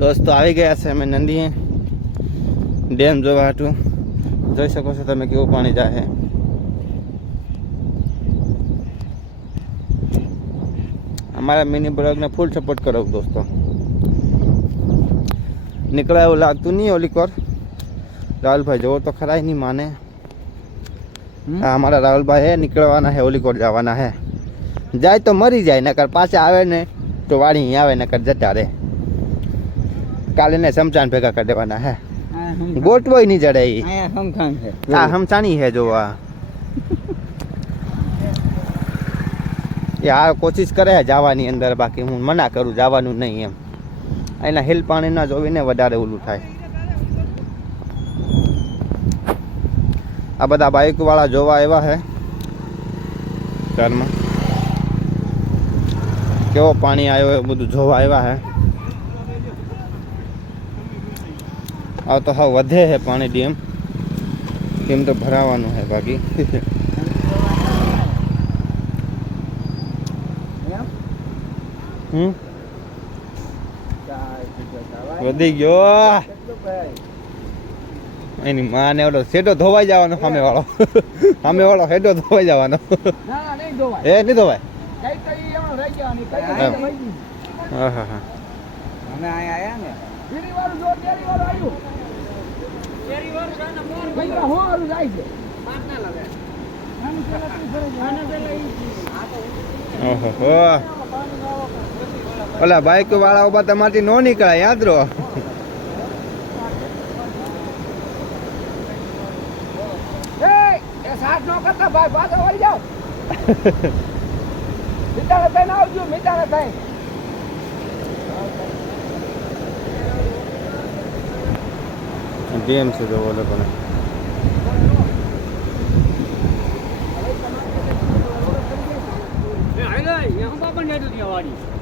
દોસ્તો આવી ગયા છે અમે નંદીએ. ડેમ જોવા હતું જોઈ શકો છો તમે કેવું પાણી જાય અમારા મિની બ્લોગને ફૂલ સપોર્ટ કરો દોસ્તો. નીકળાય એવું લાગતું નહીં ઓલી કોર. રાહુલભાઈ જવો તો ખરા નહીં માને. અમારા રાહુલભાઈ હે નીકળવાના હે ઓલી કોર જવાના હે. જાય તો મરી જાય નકર પાછા આવે ને તો વાળી અહીં આવે નકર જતા રહે. કાલે ને સમચાન ભેગા કરી દેવાના હે. ગોટવોય નહીં જડે ઈ. આ હમચાની હે જોવા. એ આ કોશિશ કરે જવાની અંદર બાકી હું મના કરું જવાનું નહીં એમ. એના હિલ પાણી ના જોવીને વધારે ઓલું થાય. આ બધા બાઇક વાળા જોવા આવ્યા હે. ઘરમાં. કેવો પાણી આવ્યો એ બધું જોવા આવ્યા હે. આ તો હા વધે છે પાણી ડેમ. ડેમ તો ભરાવાનું છે બાકી. હમ? વધી ગયો. એની માને ઓલો સેટો ધોવાઈ જવાનો સામે વાળો સામે વાળો હેડો ધોવાઈ જવાનો. ના નહીં ધોવાય. એ નહીં ધોવાય. હા હા હા. અમે અહીંયા આયા ને. કેરી વાળું જો કેરી વાળું આવ્યું. કેરી વાળું છે ને મોર ભાઈ. હો વાળું જાય છે. પાંચ ના લાગે આની પેલા તું ફરે છે. પેલા ઈ ઓહો ઓલા બાઈક વાળા ઊભા તમારથી નો નીકળાય યાદ રહો. સાથ નો કરતા ભાઈ પાછળ વળી જાઓ. મીઠાના થઈને આવજો મીઠાના થઈને ડેમ છે જોવો લોકોને બાપા ને તું ત્યાં વાડી